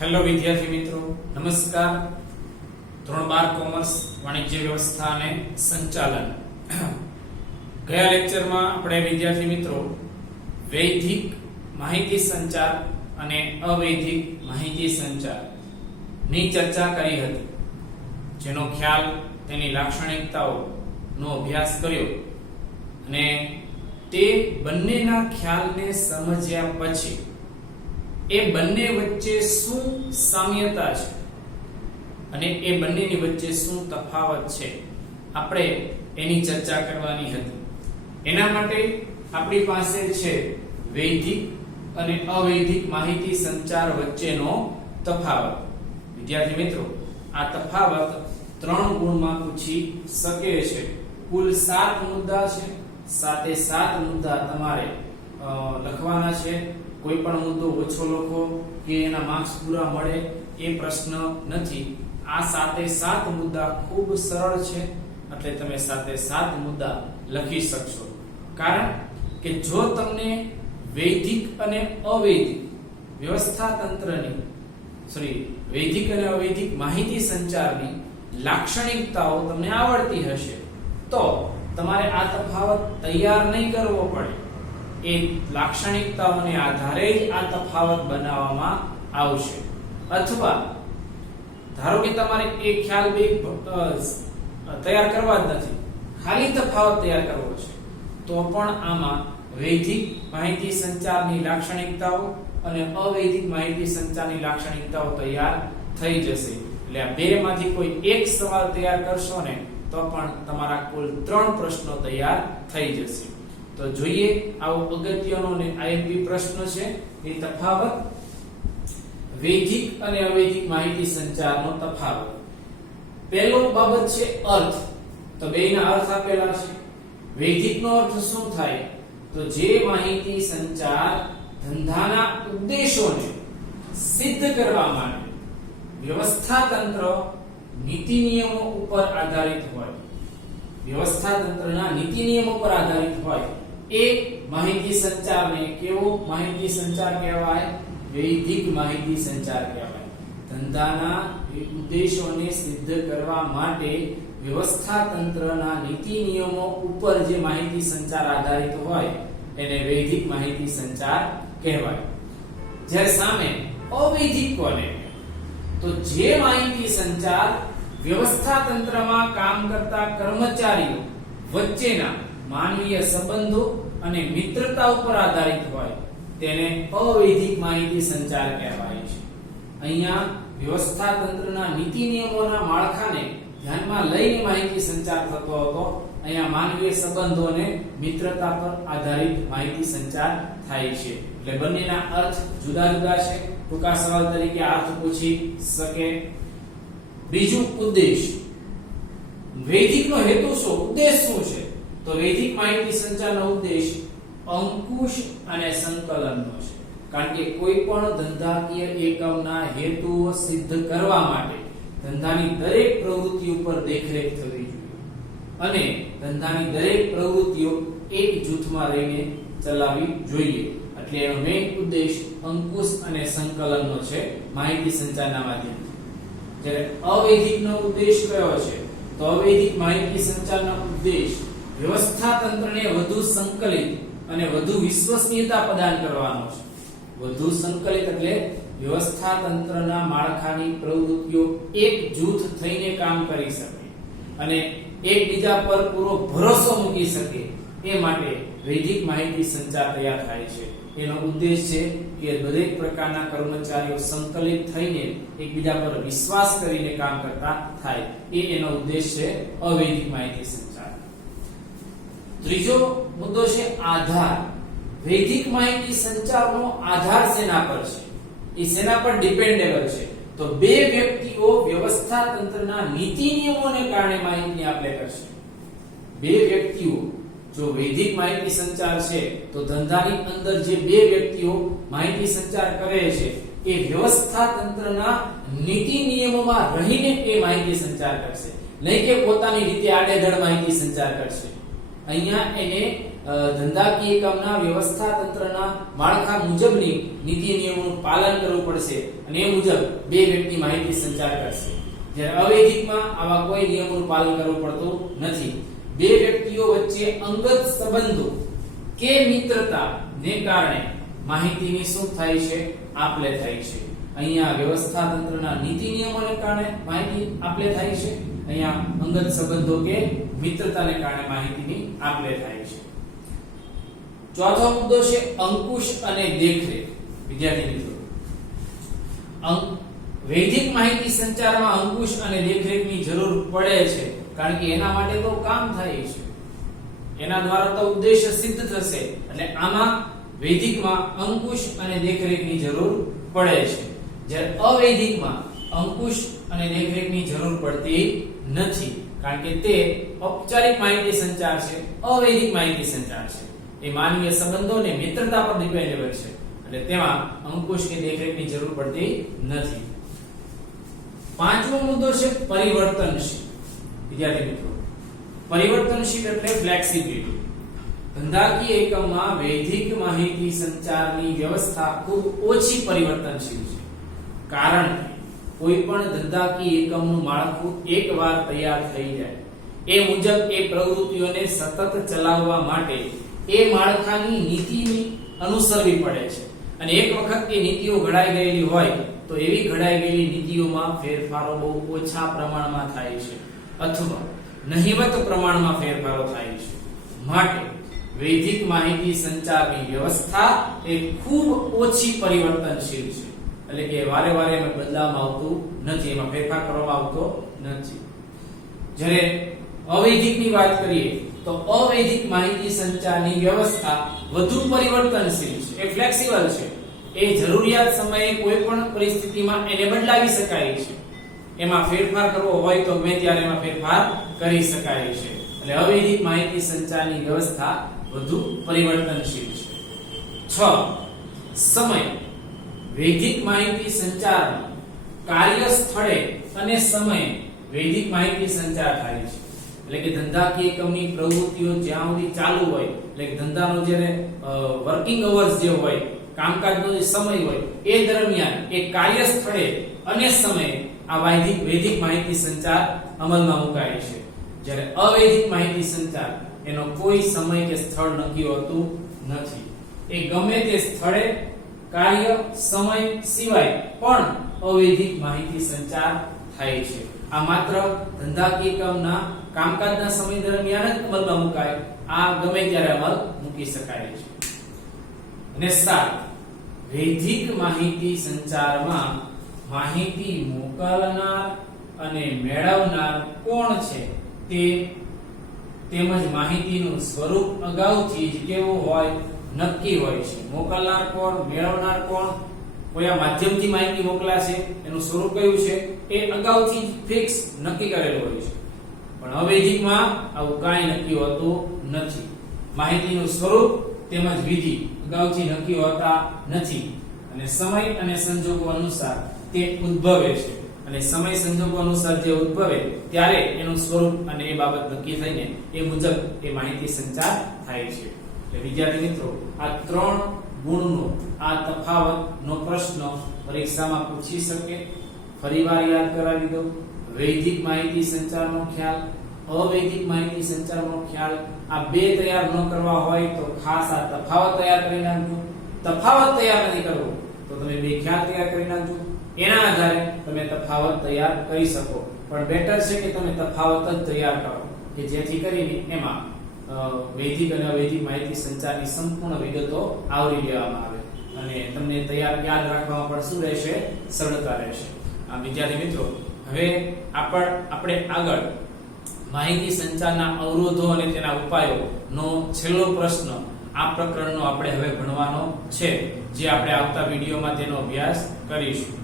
Hello વિદ્યાર્થી મિત્રો, નમસ્કાર. ધોરણ 12 કોમર્સ વાણિજ્ય વ્યવસ્થા અને સંચાલન. ગયા લેક્ચરમાં આપણે વિદ્યાર્થી મિત્રો વૈધિક માહિતી સંચાર અને અવૈધિક માહિતી સંચાર ની ચર્ચા કરી હતી, જેનો ખ્યાલ, તેની લાક્ષણિકતાઓ નો અભ્યાસ કર્યો અને તે બંનેના ખ્યાલને સમજ્યા પછી એ બંને વચ્ચે શું સામ્યતા છે અને એ બંનેની વચ્ચે શું તફાવત છે, આપણે એની ચર્ચા કરવાની હતી. એના માટે આપણી પાસે છે વૈધિક અને અવૈધિક માહિતી સંચાર વચ્ચેનો તફાવત. વિદ્યાર્થી મિત્રો, આ તફાવત 3 ગુણમાં પૂછી શકે છે. કુલ 7 મુદ્દા છે. 7 મુદ્દા તમારે લખવાના છે. કોઈ પણ મુદ્દો ઓછો લખો કે એના માર્ક્સ પૂરા મળે એ પ્રશ્ન નથી. આ 7 મુદ્દા ખૂબ સરળ છે, એટલે તમે 7 મુદ્દા લખી શકશો. કારણ કે જો તમને વૈધિક અને અવૈધિક વ્યવસ્થા તંત્રની વૈધિક અને અવૈધિક માહિતી સંચારની લાક્ષણિકતાઓ તમને આવડતી હશે તો તમારે આ તફાવત તૈયાર નહીં કરવો પડે. એ લાક્ષણિકતાઓને આધારે જ આ તફાવત બનાવવામાં આવશે. અથવા ધારો કે તમારે એ ખ્યાલ બે તૈયાર કરવા જ નથી, ખાલી તફાવત તૈયાર કરવો છે, તો પણ આમાં વૈધિક માહિતી સંચારની લાક્ષણિકતાઓ અને અવૈધિક માહિતી સંચારની લાક્ષણિકતાઓ તૈયાર થઈ જશે. એટલે આ બેમાંથી કોઈ એક સવાલ તૈયાર કરશો ને તો પણ તમારા કુલ 3 પ્રશ્નો તૈયાર થઈ જશે. તો જોઈએ આવો અગત્યનો અને આઈએમપી પ્રશ્ન છે. એ તફાવત વૈધિક અને અવૈધિક માહિતી સંચારનો તફાવત. પહેલો બાબત છે અર્થ. તો બેયના અર્થ આપેલા છે. વૈધિકનો અર્થ શું થાય? તો જે માહિતી સંચાર ધંધાના ઉદ્દેશોને સિદ્ધ કરવા માટે વ્યવસ્થા તંત્ર નીતિ નિયમો ઉપર આધારિત હોય, વ્યવસ્થા તંત્રના નીતિ નિયમો પર આધારિત હોય, એ માહિતી સંચારને કેવો માહિતી સંચાર કહેવાય? વૈધિક માહિતી સંચાર કહેવાય. ધંધાના ઉદ્દેશોને સિદ્ધ કરવા માટે વ્યવસ્થા તંત્રના નીતિ નિયમો ઉપર જે માહિતી સંચાર આધારિત હોય એને વૈધિક માહિતી સંચાર કહેવાય. જ્યારે સામે અવૈધિક કોને? તો જે માહિતી સંચાર વ્યવસ્થા તંત્રમાં કામ કરતા કર્મચારીઓ વચ્ચેના માનવીય સંબંધો અને મિત્રતા ઉપર આધારિત હોય તેને અવૈધિક માહિતી સંચાર કહેવાય છે. અહીંયા વ્યવસ્થા તંત્રના નીતિ નિયમોના માળખાને ધ્યાનમાં લઈને માહિતી સંચાર થતો હતો. અહીંયા માનવીય સંબંધો અને મિત્રતા પર આધારિત માહિતી સંચાર થાય છે. એટલે બંનેના અર્થ જુદા જુદા છે. ટૂંકા સવાલ તરીકે અર્થ પૂછી શકે. બીજું, ઉદ્દેશ. વૈધિકનો હેતુ શું, ઉદ્દેશ શું છે? તો વૈધિક માહિતી સંચારનો ઉદ્દેશ અંકુશ અને સંકલનનો છે. કારણ કે કોઈ પણ ધંધાકીય એકમના હેતુઓ સિદ્ધ કરવા માટે ધંધાની દરેક પ્રવૃત્તિ ઉપર દેખરેખ થવી જોઈએ અને ધંધાની દરેક પ્રવૃત્તિઓ એક જૂથમાં રહીને ચલાવવી જોઈએ. એટલે એનો મેઇન ઉદ્દેશ અંકુશ અને સંકલનનો છે માહિતી સંચારના માધ્યમથી. જ્યારે અવૈધિકનો ઉદ્દેશ કયો છે? તો અવૈધિક માહિતી સંચારનો ઉદ્દેશ વ્યવસ્થા તંત્રને વધુ સંકલિત અને વધુ વિશ્વસનીયતા પ્રદાન કરવાનો છે. વધુ સંકલિત એટલે વ્યવસ્થા તંત્રના માળખાની પ્રવૃત્તિઓ એક જૂથ થઈને કામ કરી શકે અને એકબીજા પર પૂરો ભરોસો મૂકી શકે, એ માટે વૈધિક માહિતી સંચાર તૈયાર થાય છે. એનો ઉદ્દેશ છે કે દરેક પ્રકારના કર્મચારીઓ સંકલિત થઈને એકબીજા પર વિશ્વાસ કરીને કામ કરતા થાય, એ એનો ઉદ્દેશ છે અવૈધિક માહિતી સંચાર. ત્રીજો મુદ્દો છે આધાર. વૈધિક માહિતી સંચારનો આધાર શેના પર છે? એ શેના પર ડિપેન્ડેબલ છે? તો બે વ્યક્તિઓ વ્યવસ્થા તંત્રના નીતિ નિયમોને કારણે માહિતી આપલે કરશે. બે વ્યક્તિઓ, જો વૈધિક માહિતી સંચાર છે તો ધંધાની અંદર જે બે વ્યક્તિઓ માહિતી સંચાર કરે છે એ વ્યવસ્થા તંત્રના નીતિ નિયમોમાં રહીને એ માહિતી સંચાર કરશે, નહીં કે પોતાની રીતે આડેધડ માહિતી સંચાર કરશે. અહીંયા એને ધંધાકીય એકમના વ્યવસ્થા તંત્રના માળખા મુજબની નીતિ નિયમોનું પાલન કરવું પડશે અને એ મુજબ બે વ્યક્તિ માહિતી સંચાર કરશે. જ્યારે અવૈધિકમાં આવા કોઈ નિયમોનું પાલન કરવું પડતું નથી. બે વ્યક્તિઓ વચ્ચે અંગત સંબંધો કે મિત્રતા ને કારણે માહિતીની શું થાય છે? આપલે થાય છે. અહીંયા વ્યવસ્થા તંત્રના નીતિ નિયમોને કારણે માહિતી આપલે થાય છે. અહીંયા અંગત સંબંધો કે મિત્રતાને કારણે માહિતીની આપલે થાય છે. ચોથો મુદ્દો છે અંકુશ અને દેખરેખ. વિદ્યાર્થી મિત્રો, વૈધિક માહિતી સંચારમાં અંકુશ અને દેખરેખની જરૂર પડે છે, કારણ કે એના માટે તો કામ થાય છે, એના દ્વારા તો ઉદ્દેશ્ય સિદ્ધ થશે. એટલે આમાં વૈધિકમાં અંકુશ અને દેખરેખની જરૂર પડે છે, જ્યારે અવૈધિકમાં અંકુશ અને દેખરેખની જરૂર પડતી નથી, કારણ કે તે ઔપચારિક માહિતી સંચાર છે, અવૈધિક માહિતી સંચાર છે. એ માનવીય સંબંધો અને મિત્રતા પર ડિપેન્ડેબલ છે, એટલે તેમાં અંકુશ કે દેખરેખની જરૂર પડતી નથી. પાંચમો મુદ્દો છે પરિવર્તનશીલ. વિદ્યાર્થી મિત્રો, પરિવર્તનશીલ એટલે ફ્લેક્સિબિલિટી. ધંધાકીય એકમમાં વૈધિક માહિતી સંચારની વ્યવસ્થા ખૂબ ઓછી પરિવર્તનશીલ છે, કારણ કે કોઈ પણ ધંધાકીય એકમનું માળખું એકવાર તૈયાર થઈ જાય એ મુજબ એ પ્રવૃત્તિઓને સતત ચલાવવા માટે એ માળખાની નીતિની અનુસરવી પડે છે. અને એક વખત એ નીતિઓ ઘડાઈ ગયેલી હોય તો એવી ઘડાઈ ગયેલી નીતિઓમાં ફેરફારો બહુ ઓછા પ્રમાણમાં થાય છે અથવા નહિવત પ્રમાણમાં ફેરફારો થાય છે. માટે વૈધિક માહિતી સંચારની વ્યવસ્થા એ ખૂબ ઓછી પરિવર્તનશીલ છે, એટલે કે વારે વારે એમાં બદલાવવામાં આવતું નથી, એમાં ફેરફાર કરવામાં આવતો નથી. જ્યારે અવૈધિકની વાત કરીએ તો અવૈધિક માહિતી સંચારની વ્યવસ્થા વધુ પરિવર્તનશીલ છે, એ ફ્લેક્સિબલ છે. એ જરૂરિયાત સમયે કોઈ પણ પરિસ્થિતિમાં એને બદલાવી શકાય છે. એમાં ફેરફાર કરવો હોય તો ગમે ત્યારે એમાં ફેરફાર કરી શકાય છે. એટલે અવૈધિક માહિતી સંચારની વ્યવસ્થા વધુ પરિવર્તનશીલ છે. 6. સમય. વૈધિક માહિતી સંચારમાં કાર્ય સ્થળે અને સમયે વૈધિક માહિતી સંચાર થાય છે. એટલે કે ધંધાકીય એકમની પ્રવૃત્તિઓ જ્યાં સુધી ચાલુ હોય, એટલે કે ધંધાનો જ્યારે વર્કિંગ અવર્સ જે હોય, કામકાજનો જે સમય હોય, એ દરમિયાન એ કાર્ય સ્થળે અને સમયે આ વૈધિક માહિતી સંચાર અમલમાં મુકાય છે. જ્યારે અવૈધિક માહિતી સંચાર એનો કોઈ સમય કે સ્થળ નક્કી હોતું નથી. એ ગમે તે સ્થળે, કાર્ય, સમય સિવાય પણ અવૈધિક માહિતી સંચાર થાય છે. આ માત્ર ધંધાકીય એકમના કામકાજના સમય દરમિયાન જ અમલમાં મુકાય, આ ગમે ત્યારે અમલ મૂકી શકાય છે. અને 7. વૈધિક માહિતી સંચારમાં માહિતી મોકલનાર અને મેળવનાર કોણ છે તે તેમજ માહિતીનું સ્વરૂપ અગાઉથી જ કેવું હોય નક્કી હોય છે. મોકલનાર કોણ, મેળવનાર કોણ, કયા માધ્યમથી માહિતી મોકલાશે, એનું સ્વરૂપ કયું છે એ અગાઉથી ફિક્સ નક્કી કરેલું હોય છે. પણ અવૈધિકમાં આવું કાંઈ નક્કી હોતું નથી. માહિતીનું સ્વરૂપ તેમજ વિધિ અગાઉથી નક્કી હોતા નથી અને સમય અને સંજોગો અનુસાર તે ઉદ્ભવે છે. અને સમય સંજોગો અનુસાર જે ઉદ્ભવે ત્યારે એનું સ્વરૂપ અને એ બાબત નક્કી થઈને એ મુજબ એ માહિતી સંચાર થાય છે. એટલે વિદ્યાર્થી મિત્રો, આ 3 ગુણનો આ તફાવતનો પ્રશ્ન પરીક્ષામાં પૂછી શકે. ફરીવાર યાદ કરાવી દો. વૈધિક માહિતી સંચારનો ખ્યાલ, અવૈધિક માહિતી સંચારનો ખ્યાલ, આ બે તૈયાર ન કરવા હોય તો ખાસ આ તફાવત તૈયાર કરી નાખજો. તફાવત તૈયાર નથી કરવો તો તમે બે ખ્યાલ તૈયાર કરી નાખજો. એના આધારે તમે તફાવત તૈયાર કરી શકો. પણ બેટર છે કે તમે તફાવત જ તૈયાર કરો કે જેથી કરીને એમાં વૈધિક અને અવૈધિક માહિતી સંચારની સંપૂર્ણ વિગતો આવરી લેવામાં આવે અને તમને તૈયાર યાદ રાખવામાં પણ શું રહેશે? સરળતા રહેશે. આ વિદ્યાર્થી મિત્રો, હવે આપણે આગળ માહિતી સંચારના અવરોધો અને તેના ઉપાયોનો છેલ્લો પ્રશ્ન આ પ્રકરણનો આપણે હવે ભણવાનો છે, જે આપણે આવતા વિડીયોમાં તેનો અભ્યાસ કરીશું.